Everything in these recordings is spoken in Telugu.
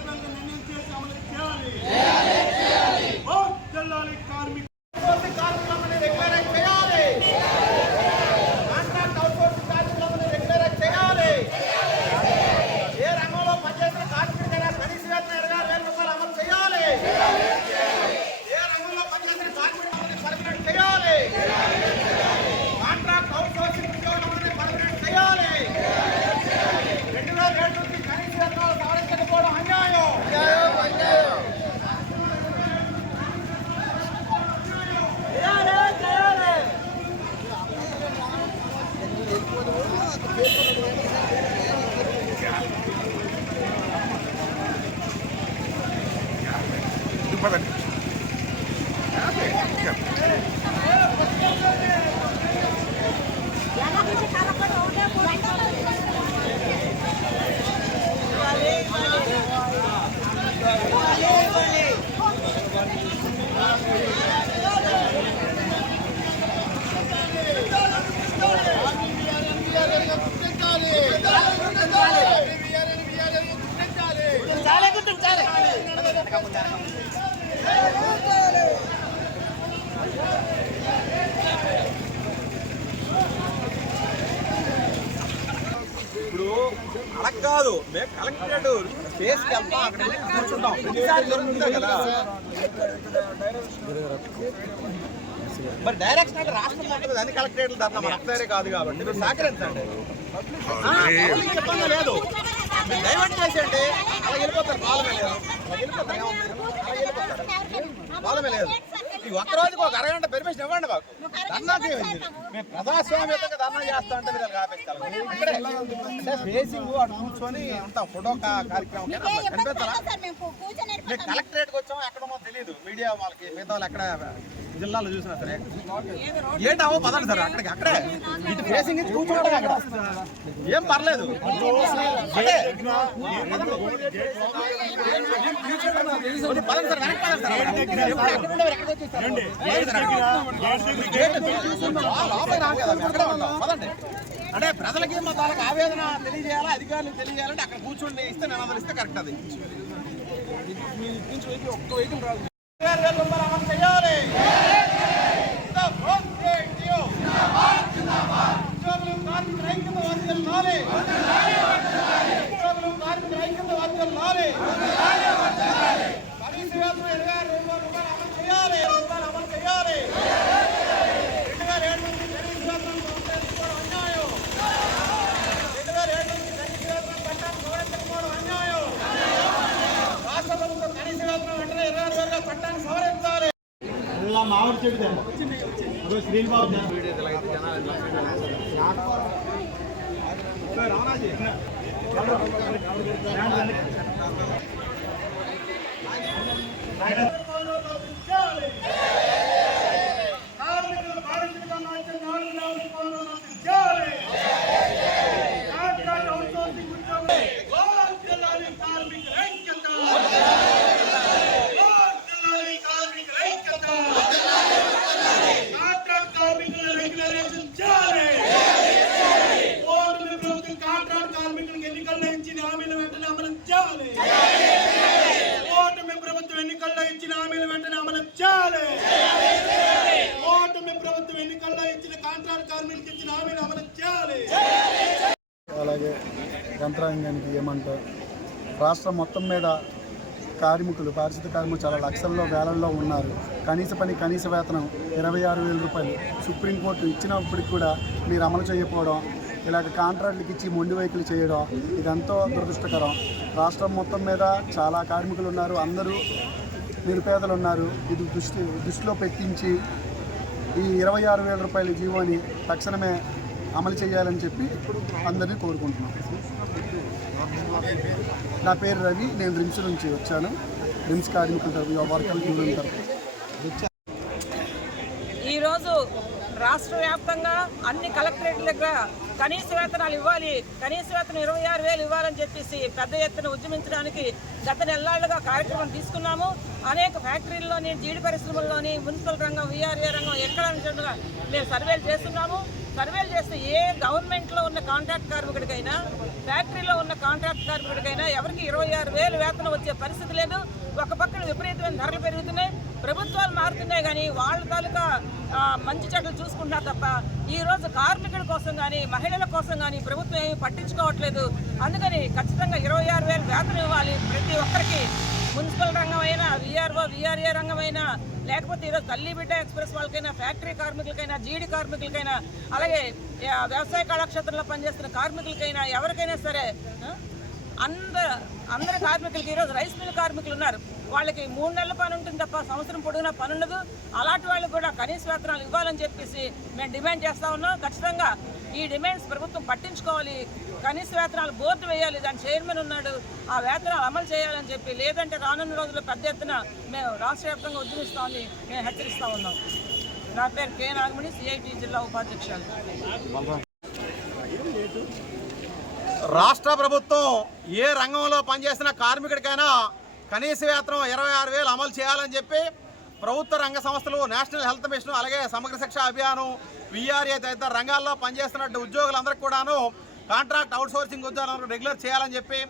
రాజ్యాంగ నిర్ణయం చేసి అమలు చేయాలి. జిల్లాలి కార్మికులు ఇప్పుడు అలా కాదు, మేము కలెక్టరేట్ స్పేస్కి వెళ్తాం, అక్కడ కూర్చుంటాం కదా. మరి డైరెక్షన్ అంటే రాష్ట్రం ఉంటుంది, అన్ని కలెక్టరేట్లు ధర్నా మన ఒక్కసారే కాదు కాబట్టి మీరు సహకరించండి. ఇబ్బంది లేదు, మీరు డైవర్ట్ చేసేయండి, అలా వెళ్ళిపోతారు. ప్రాబ్లమే లేదు, అలా వెళ్ళిపోతారు, ప్రాబ్లమే లేదు. ఈ ఒక్కరోజుకి ఒక అరగంట పెర్మిషన్ ఇవ్వండి మాకు. ధర్నా చేయండి, మేము ప్రజాస్వామ్యంగా ధర్నా చేస్తా అంటే మీరు ఆపేస్తారు. ఇక్కడే అంటే ఫేసింగ్ అటు కూర్చొని ఉంటాం, ఫోటో కార్యక్రమం కనిపిస్తారా? మేము కలెక్టరేట్కి వచ్చాము, ఎక్కడమో తెలియదు మీడియా వాళ్ళకి, మిగతా వాళ్ళు ఎక్కడ జిల్లాలో చూసినా సరే ఏంటో పదండి సార్, అక్కడికి అక్కడే ఇటు ఫేసింగ్ ఇచ్చి కూర్చోండి, అక్కడ ఏం పర్లేదు. పదండి సార్, వెనక్కి పదండి. అంటే ప్రజలకి వాళ్ళకి ఆవేదన తెలియజేయాలా, అధికారులకు తెలియజేయాలంటే అక్కడ కూర్చోండి, ఇస్తే నేను ఇస్తే కరెక్ట్. అది ఒక్క వెహికల్ రాదు. అమలు చేయాలి. మామిడి చెట్టు శ్రీనిబాబు రానాజీ అలాగే యంత్రాంగానికి ఏమంటారు, రాష్ట్రం మొత్తం మీద కార్మికులు, పారిశుద్ధ కార్మికులు చాలా లక్షల్లో వేలల్లో ఉన్నారు. కనీస పని కనీస వేతనం 26,000 రూపాయలు సుప్రీంకోర్టు ఇచ్చినప్పటికి కూడా మీరు అమలు చేయకపోవడం, ఇలాగ కాంట్రాక్టులకు ఇచ్చి మొండి వైఖరి చేయడం, ఇదంతా దురదృష్టకరం. రాష్ట్రం మొత్తం మీద చాలా కార్మికులు ఉన్నారు, అందరూ నిరుపేదలు ఉన్నారు. ఇది దృష్టిలో పెట్టించి ఈ 26,000 రూపాయల జీవోని తక్షణమే అమలు చేయాలని చెప్పి అందరినీ కోరుకుంటున్నాం. నా పేరు రవి, నేను రిమ్స్ నుంచి వచ్చాను. రిమ్స్ కార్మికుల తరఫు వర్కర్ల యూనియన్ తరఫు. ఈరోజు రాష్ట్ర వ్యాప్తంగా అన్ని కలెక్టరేట్ల దగ్గర కనీస వేతనాలు ఇవ్వాలి, కనీస వేతనం 26,000 ఇవ్వాలని చెప్పేసి పెద్ద ఎత్తున ఉద్యమించడానికి గత నెలలుగా కార్యక్రమం తీసుకున్నాము. అనేక ఫ్యాక్టరీల్లోని, జీడి పరిశ్రమల్లోని, మున్సిపల్ రంగం, వీఆర్ఏ రంగం ఎక్కడ మేము సర్వేలు చేస్తున్నాము. సర్వేలు చేస్తే ఏ గవర్నమెంట్లో ఉన్న కాంట్రాక్ట్ కార్మికుడికైనా ఫ్యాక్టరీలో ఇండ్లలో ఉన్న కాంట్రాక్ట్ కార్మికుడికైనా ఎవరికి 26,000 వేతనం వచ్చే పరిస్థితి లేదు. ఒక పక్కన విపరీతమైన ధరలు పెరుగుతున్నాయి, ప్రభుత్వాలు మారుతున్నాయి, కానీ వాళ్ళ తాలూకా మంచి చెడ్డలు చూసుకుంటున్నారు తప్ప ఈరోజు కార్మికుల కోసం కానీ మహిళల కోసం కానీ ప్రభుత్వం ఏమీ పట్టించుకోవట్లేదు. అందుకని ఖచ్చితంగా 26,000 వేతనం ఇవ్వాలి ప్రతి ఒక్కరికి. మున్సిపల్ రంగమైనా, విఆర్ఓ విఆర్ఏ రంగమైనా, లేకపోతే ఈరోజు తల్లి బిడ్డ ఎక్స్ప్రెస్ వాళ్ళకైనా, ఫ్యాక్టరీ కార్మికులకైనా, జీడి కార్మికులకైనా, అలాగే వ్యవసాయ కళాక్షేత్రంలో పనిచేస్తున్న కార్మికులకైనా, ఎవరికైనా సరే అందరి కార్మికులకి ఈరోజు రైస్ మిల్ కార్మికులు ఉన్నారు, వాళ్ళకి 3 నెలల పని ఉంటుంది తప్ప సంవత్సరం పొడుగునా పని ఉండదు. అలాంటి వాళ్ళకి కూడా కనీస వేతనాలు ఇవ్వాలని చెప్పేసి మేము డిమాండ్ చేస్తూ ఉన్నాం. ఖచ్చితంగా ఈ డిమాండ్స్ ప్రభుత్వం పట్టించుకోవాలి. కనీస వేతనాలు బోర్డు వేయాలి, దాని చైర్మన్ ఉన్నాడు, ఆ వేతనాలు అమలు చేయాలని చెప్పి, లేదంటే రానున్న రోజుల్లో పెద్ద ఎత్తున మేము రాష్ట్ర వ్యాప్తంగా ఉద్యమిస్తామని మేము హెచ్చరిస్తూ ఉన్నాం. నా పేరు కె నాగమణి, సిఐటి జిల్లా ఉపాధ్యక్షులు. రాష్ట్ర ప్రభుత్వం ఏ రంగంలో పనిచేసిన కార్మికుడికైనా కనీస వేతనం 26,000 అమలు చేయాలని చెప్పి ప్రభుత్వ రంగ సంస్థలు, నేషనల్ హెల్త్ మిషన్, అలాగే సమగ్ర శిక్ష అభియానం, విఆర్ఏ తదితర రంగాల్లో పనిచేస్తున్నట్టు ఉద్యోగులందరికీ కూడాను కాంట్రాక్ట్ అవుట్సోర్సింగ్ ఉద్యోగాలను రెగ్యులర్ చేయాలని చెప్పి,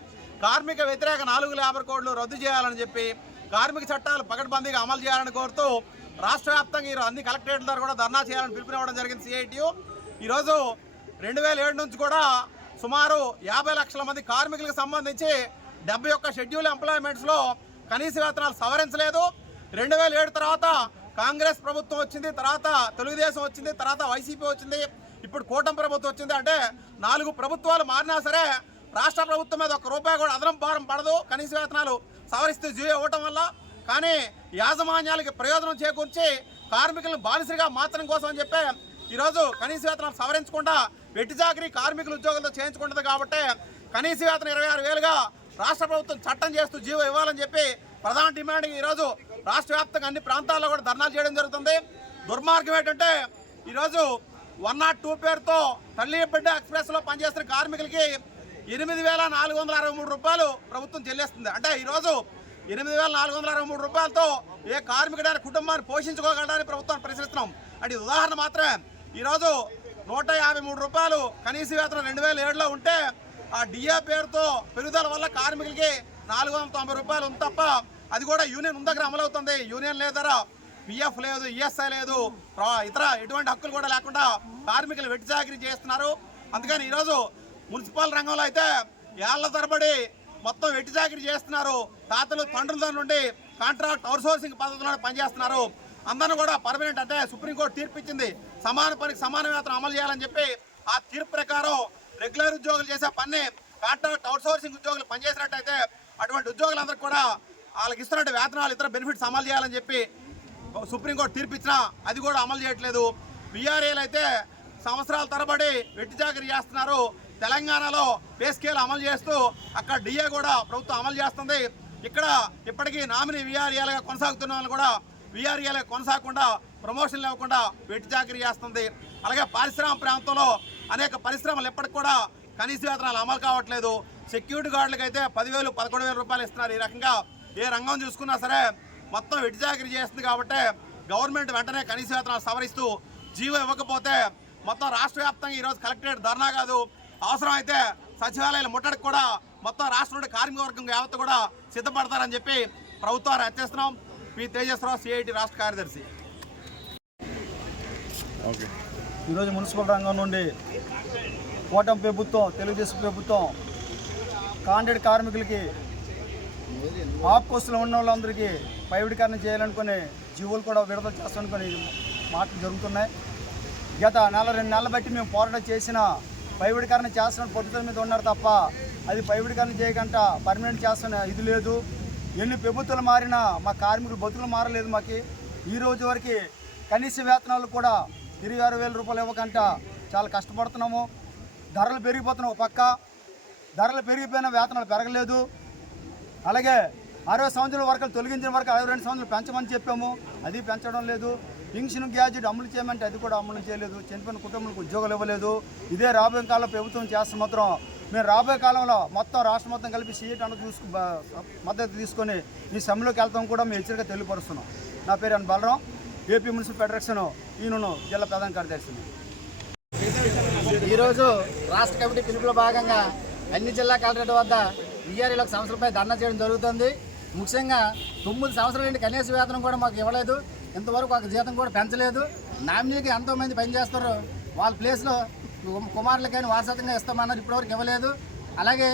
కార్మిక వ్యతిరేక 4 లేబర్ కోడ్లు రద్దు చేయాలని చెప్పి, కార్మిక చట్టాలు పకడ్బందీగా అమలు చేయాలని కోరుతూ రాష్ట్ర వ్యాప్తంగా ఈరోజు అన్ని కలెక్టరేట్ల ద్వారా కూడా ధర్నా చేయాలని పిలుపునివ్వడం జరిగింది సిఐటియు. ఈరోజు 2007 నుంచి కూడా సుమారు 50 లక్షల మంది కార్మికులకు సంబంధించి 71 షెడ్యూల్ ఎంప్లాయ్మెంట్స్లో కనీస వేతనాలు సవరించలేదు. 2007 తర్వాత కాంగ్రెస్ ప్రభుత్వం వచ్చింది, తర్వాత తెలుగుదేశం వచ్చింది, తర్వాత వైసీపీ వచ్చింది, ఇప్పుడు కూటమి ప్రభుత్వం వచ్చింది. అంటే 4 ప్రభుత్వాలు మారినా సరే రాష్ట్ర ప్రభుత్వం మీద ₹1 కూడా అదనపు భారం పడదు కనీస వేతనాలు సవరిస్తూ జీవో ఇవ్వటం వల్ల. కానీ యాజమాన్యాలకి ప్రయోజనం చేకూర్చి కార్మికులను బానిసలుగా మార్చడం కోసం అని చెప్పి ఈరోజు కనీస వేతనాలు సవరించకుండా వెట్టి చాకరీ కార్మికుల ఉద్యోగులతో చేయించుకుంటుంది. కాబట్టి కనీస వేతనం 26,000గా రాష్ట్ర ప్రభుత్వం చట్టం చేస్తూ జీవో ఇవ్వాలని చెప్పి ప్రధాన డిమాండ్ ఈరోజు రాష్ట్ర వ్యాప్తంగా అన్ని ప్రాంతాల్లో కూడా ధర్నాలు చేయడం జరుగుతుంది. దుర్మార్గం ఏంటంటే ఈరోజు 102 పేరుతో తల్లి బిడ్డ ఎక్స్ప్రెస్లో పనిచేస్తున్న కార్మికులకి ₹8,463 ప్రభుత్వం చెల్లిస్తుంది. అంటే ఈరోజు ₹8,463 ఏ కార్మికుడైన కుటుంబాన్ని పోషించుకోగలడని ప్రభుత్వాన్ని ప్రశ్నిస్తున్నాం. అంటే ఉదాహరణ మాత్రమే. ఈరోజు ₹153 కనీస వేతనం 2007లో ఉంటే ఆ డిఏ పేరుతో పెరుగుదల వల్ల కార్మికులకి ₹490 ఉంది తప్ప అది కూడా యూనియన్ ఉన్న దగ్గర అమలవుతుంది. యూనియన్ లేదరా, పిఎఫ్ లేదు, ఈఎస్ఐ లేదు, ఇతర ఎటువంటి హక్కులు కూడా లేకుండా కార్మికులు వెట్టి చాకరీ చేస్తున్నారు. అందుకని ఈరోజు మున్సిపల్ రంగంలో అయితే ఏళ్ల తరబడి మొత్తం వెట్టి చాకరీ చేస్తున్నారు. తాతలు తండ్రుల నుండి కాంట్రాక్ట్ అవుట్సోర్సింగ్ పద్ధతిలో పనిచేస్తున్నారు. అందరూ కూడా పర్మనెంట్, అంటే సుప్రీంకోర్టు తీర్పు ఇచ్చింది సమాన పనికి సమాన వేతనం అమలు చేయాలని చెప్పి. ఆ తీర్పు ప్రకారం రెగ్యులర్ ఉద్యోగులు చేసే పని కాంట్రాక్ట్ అవుట్సోర్సింగ్ ఉద్యోగులు పనిచేసినట్టయితే అటువంటి ఉద్యోగులందరికీ కూడా వాళ్ళకి ఇస్తున్నట్టు వేతనాలు, ఇతర బెనిఫిట్స్ అమలు చేయాలని చెప్పి సుప్రీంకోర్టు తీర్పు ఇచ్చినా అది కూడా అమలు చేయట్లేదు. విఆర్ఏలు అయితే సంవత్సరాల తరబడి వెట్టి చాకరీ చేస్తున్నారు. తెలంగాణలో పే స్కేల్ అమలు చేస్తూ అక్కడ డిఏ కూడా ప్రభుత్వం అమలు చేస్తుంది. ఇక్కడ ఇప్పటికీ నామినీ విఆర్ఏలుగా కొనసాగుతున్న వాళ్ళు కూడా విఆర్ఏలు కొనసాగకుండా, ప్రమోషన్లు ఇవ్వకుండా వెట్టి చాకరీ చేస్తుంది. అలాగే పారిశ్రామిక ప్రాంతంలో అనేక పరిశ్రమలు ఎప్పటికి కూడా కనీస వేతనాలు అమలు కావట్లేదు. సెక్యూరిటీ గార్డులకు అయితే ₹10,000, ₹11,000 ఇస్తున్నారు. ఈ రకంగా ఏ రంగం చూసుకున్నా సరే మొత్తం వెట్టి చాకరీ చేస్తుంది. కాబట్టి గవర్నమెంట్ వెంటనే కనీస వేతనాలు సవరిస్తూ జీవో ఇవ్వకపోతే మొత్తం రాష్ట్ర వ్యాప్తంగా ఈరోజు కలెక్టరేట్ ధర్నా కాదు, అవసరం అయితే సచివాలయాల ముట్టడికి కూడా మొత్తం రాష్ట్ర నుండి కార్మిక వర్గం యావత్తు కూడా సిద్ధపడతారని చెప్పి ప్రభుత్వాన్ని హెచ్చరిస్తున్నాం. పి తేజస్రావు, సిఐటి రాష్ట్ర కార్యదర్శి. ఈరోజు మున్సిపల్ రంగం నుండి కూటమి ప్రభుత్వం, తెలుగుదేశం ప్రభుత్వం కాంట్రాక్ట్ కార్మికులకి ఆఫ్కోర్సులో ఉన్న వాళ్ళందరికీ పైవిడీకరణ చేయాలనుకుని జీవోలు కూడా విడుదల చేస్తామనుకుని మాటలు జరుగుతున్నాయి. గత 2 నెలలు బట్టి మేము పోరాటం చేసిన పైవిడీకరణ చేస్తున్న పద్ధతుల మీద ఉన్నారు తప్ప అది పైవిడీకరణ చేయకుండా పర్మనెంట్ చేస్తున్న ఇది లేదు. ఎన్ని ప్రభుత్వాలు మారినా మా కార్మికులు బతుకులు మారలేదు. మాకు ఈ రోజు వరకు కనీస వేతనాలు కూడా ₹26,000 ఇవ్వకుండా చాలా కష్టపడుతున్నాము. ధరలు పెరిగిపోతున్నాయి. ఒక పక్క ధరలు పెరిగిపోయినా వేతనాలు పెరగలేదు. అలాగే 60 సంవత్సరాల వరకు తొలగించిన వరకు 62 సంవత్సరాలు పెంచమని చెప్పాము, అది పెంచడం లేదు. పింఛను గ్యాజెట్ అమలు చేయమంటే అది కూడా అమలు చేయలేదు. చనిపోయిన కుటుంబాలకు ఉద్యోగాలు ఇవ్వలేదు. ఇదే రాబోయే కాలంలో ప్రభుత్వం చేస్తే మాత్రం మేము రాబోయే కాలంలో మొత్తం రాష్ట్రం మొత్తం కలిపి సీట్ అన్న మద్దతు తీసుకొని ఈ సమ్మెలోకి వెళ్తాం కూడా మేము హెచ్చరిక తెలియపరుస్తున్నాం. నా పేరు ఎన్ బలరాం, ఏపీ మున్సిపల్ ఫెడరేషన్ ఈయనను జిల్లా ప్రధాన కార్యదర్శిని. ఈరోజు రాష్ట్ర కమిటీ పిలుపులో భాగంగా అన్ని జిల్లా కలెక్టరేట్ వద్ద వీఆర్ఏలకు సంవత్సరంపై ధర్నా చేయడం జరుగుతుంది. ముఖ్యంగా 9 సంవత్సరాల నుండి కనీస వేతనం కూడా మాకు ఇవ్వలేదు. ఇంతవరకు ఒక జీతం కూడా పెంచలేదు. నామినీకి ఎంతోమంది పనిచేస్తారు, వాళ్ళ ప్లేస్లో కుమారులకైనా వారసత్వంగా ఇస్తామన్నారు, ఇప్పటివరకు ఇవ్వలేదు. అలాగే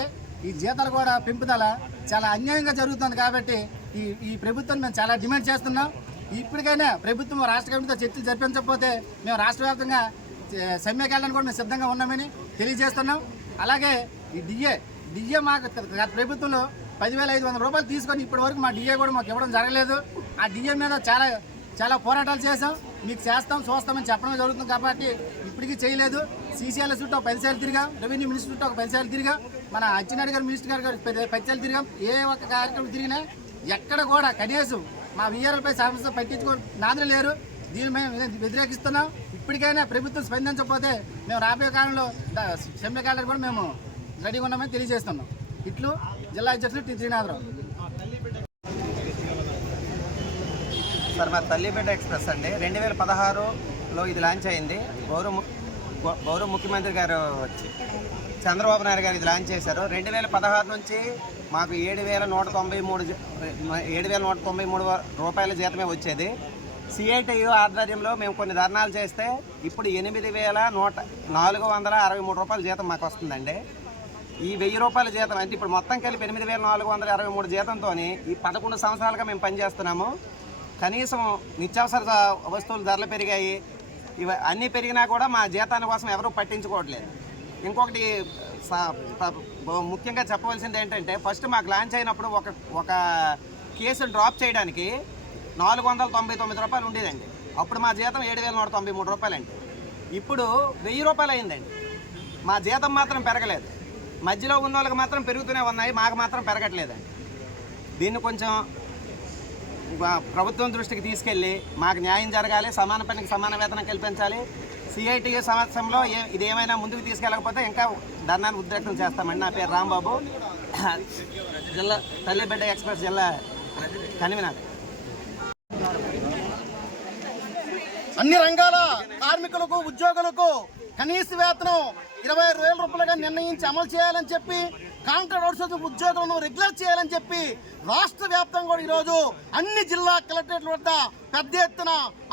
ఈ జీతాలు కూడా పెంపుదల చాలా అన్యాయంగా జరుగుతుంది. కాబట్టి ఈ ప్రభుత్వం మేము చాలా డిమాండ్ చేస్తున్నాం. ఇప్పటికైనా ప్రభుత్వం రాష్ట్ర కమిటీతో చర్చలు జరిపించకపోతే మేము రాష్ట్ర వ్యాప్తంగా సమ్మెకి వెళ్ళడానికి కూడా మేము సిద్ధంగా ఉన్నామని తెలియజేస్తున్నాం. అలాగే ఈ డిఏ మాకు ప్రభుత్వంలో 10,500 రూపాయలు తీసుకొని ఇప్పటి వరకు మా డిఏ కూడా మాకు ఇవ్వడం జరగలేదు. ఆ డిఏ మీద చాలా పోరాటాలు చేసాం. మీకు చేస్తాం చూస్తామని చెప్పడం జరుగుతుంది. కాబట్టి ఇప్పటికీ చేయలేదు. సీసీఎల్ చుట్టూ ఒక 10 సార్లు తిరిగాం, రెవెన్యూ మినిస్టర్ చుట్టూ ఒక 10 సార్లు తిరిగాం, మన అచ్చెన్నాయుడు గారు మినిస్టర్ గారు 10 సార్లు తిరిగాం. ఏ ఒక్క కార్యక్రమం తిరిగినా ఎక్కడ కూడా కనీసం మా వీఆర్ఎల్పై సమస్య పట్టించుకో నాదులు లేరు. దీన్ని మేము వ్యతిరేకిస్తున్నాం. ఇప్పటికైనా ప్రభుత్వం స్పందించకపోతే మేము రాబోయే కాలంలో సమ్మె కాలానికి కూడా మేము రెడీగా ఉన్నామని తెలియజేస్తున్నాం. ఇట్లు జిల్లా అధ్యక్షులు టి శ్రీనాథరావు. సార్ మా తల్లిబిడ్డ ఎక్స్ప్రెస్ అండి 2016లో ఇది లాంచ్ అయింది. గౌరవ ముఖ్యమంత్రి గారు వచ్చి చంద్రబాబు నాయుడు గారు ఇది లాంచ్ చేశారు. 2016 నుంచి మాకు 7,193 రూపాయల జీతమే వచ్చేది. సిఐటియు ఆధ్వర్యంలో మేము కొన్ని ధర్నాలు చేస్తే ఇప్పుడు 8,463 రూపాయల జీతం మాకు వస్తుందండి. ఈ 1,000 రూపాయల జీతం అంటే ఇప్పుడు మొత్తం కలిపి 8,463 జీతంతో ఈ 11 సంవత్సరాలుగా మేము పనిచేస్తున్నాము. కనీసం నిత్యావసర వస్తువుల ధరలు పెరిగాయి. ఇవి అన్నీ పెరిగినా కూడా మా జీతాల కోసం ఎవరూ పట్టించుకోవట్లేదు. ఇంకొకటి ముఖ్యంగా చెప్పవలసింది ఏంటంటే ఫస్ట్ మాకు లాంచ్ అయినప్పుడు ఒక కేసును డ్రాప్ చేయడానికి 499 రూపాయలు ఉండేదండి. అప్పుడు మా జీతం 7,193 రూపాయలండి. ఇప్పుడు 1,000 రూపాయలు అయిందండి. మా జీతం మాత్రం పెరగలేదు. మధ్యలో ఉన్న వాళ్ళకి మాత్రం పెరుగుతూనే ఉన్నాయి, మాకు మాత్రం పెరగట్లేదండి. దీన్ని కొంచెం ప్రభుత్వం దృష్టికి తీసుకెళ్ళి మాకు న్యాయం జరగాలి, సమాన పనికి సమాన వేతనం కల్పించాలి. సిఐటియు సంవత్సరంలో ఇది ఏమైనా ముందుకు తీసుకెళ్ళకపోతే ఇంకా ధర్నాన్ని ఉద్రేకం చేస్తామండి. నా పేరు రాంబాబు, జిల్లా తల్లిబిడ్డ ఎక్స్ప్రెస్ జిల్లా కన్వీనర్. అన్ని రంగాల కార్మికులకు ఉద్యోగులకు కనీస వేతనం 22,000 రూపాయలుగా నిర్ణయించి అమలు చేయాలని చెప్పి, కాంట్రాక్ట్ అవుట్సోర్సింగ్ ఉద్యోగులను రెగ్యులర్ చేయాలని చెప్పి రాష్ట్ర వ్యాప్తంగా కూడా ఈరోజు అన్ని జిల్లా కలెక్టరేట్ల వద్ద పెద్ద ఎత్తున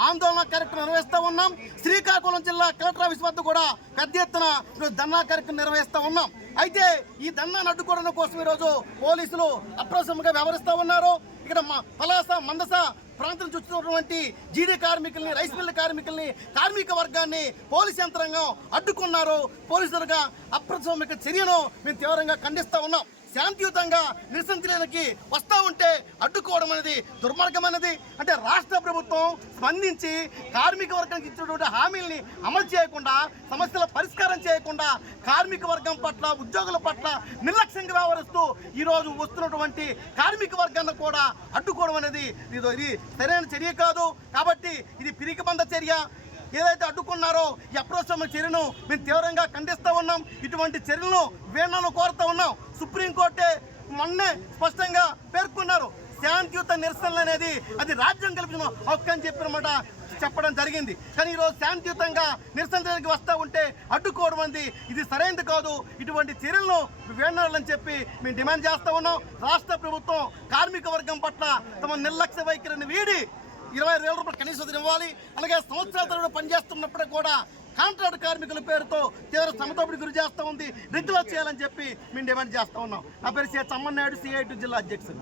ఆందోళన కార్యక్రమం నిర్వహిస్తూ ఉన్నాం. శ్రీకాకుళం జిల్లా కలెక్టర్ ఆఫీస్ వద్ద కూడా పెద్ద ఎత్తున ఈరోజు ధర్నా కార్యక్రమం నిర్వహిస్తూ ఉన్నాం. అయితే ఈ ధర్నాను అడ్డుకోవడం కోసం ఈరోజు పోలీసులు అప్రమత్తంగా వ్యవహరిస్తూ ఉన్నారు. ఇక్కడ పలాస మందస ప్రాంతం చుట్టున్నటువంటి జీడీ కార్మికుల్ని, రైస్ మిల్ కార్మికుల్ని, కార్మిక వర్గాన్ని పోలీసు యంత్రాంగం అడ్డుకున్నారు. పోలీసులుగా అప్రజాస్వామిక చర్యను మేము తీవ్రంగా ఖండిస్తూ ఉన్నాం. శాంతియుతంగా నిరసన తెలియడానికి వస్తూ ఉంటే అడ్డుకోవడం అనేది దుర్మార్గమైనది. అంటే రాష్ట్ర ప్రభుత్వం స్పందించి కార్మిక వర్గానికి ఇచ్చినటువంటి హామీల్ని అమలు చేయకుండా, సమస్యల పరిష్కారం చేయకుండా కార్మిక వర్గం పట్ల, ఉద్యోగుల పట్ల నిర్లక్ష్యంగా వ్యవహరిస్తూ ఈరోజు వస్తున్నటువంటి కార్మిక వర్గాన్ని కూడా అడ్డుకోవడం అనేది ఇది సరైన చర్య కాదు. కాబట్టి ఇది పిరికిబంద చర్య. ఏదైతే అడ్డుకున్నారో ఈ అప్రజాస్వామిక చర్యను మేము తీవ్రంగా ఖండిస్తూ ఉన్నాం. ఇటువంటి చర్యలను వీళ్ళను కోరుతూ ఉన్నాం. సుప్రీంకోర్టే మొన్నే స్పష్టంగా పేర్కొన్నారు, శాంతియుత నిరసనలు అనేది అది రాజ్యం కల్పించిన హక్కు అని చెప్పడం జరిగింది. కానీ ఈరోజు శాంతియుతంగా నిరసనకి వస్తూ ఉంటే అడ్డుకోవడం అనేది ఇది సరైనది కాదు. ఇటువంటి చర్యలను వేడాలని చెప్పి మేము డిమాండ్ చేస్తూ ఉన్నాం. రాష్ట్ర ప్రభుత్వం కార్మిక వర్గం పట్ల తమ నిర్లక్ష్య వైఖరిని వీడి 20,000 రూపాయలు కనీస వేతనం ఇవ్వాలి. అలాగే సంవత్సరాల తరబడి పనిచేస్తున్నప్పుడు కూడా కాంట్రాక్ట్ కార్మికుల పేరుతో తీవ్ర శ్రమతోపిడి గురి చేస్తూ ఉంది. రెగ్యులర్ చేయాలని చెప్పి మేము డిమాండ్ చేస్తూ ఉన్నాం. నా పేరు సి. చమ్మన్నాయుడు, సిఐటి జిల్లా అధ్యక్షుడు.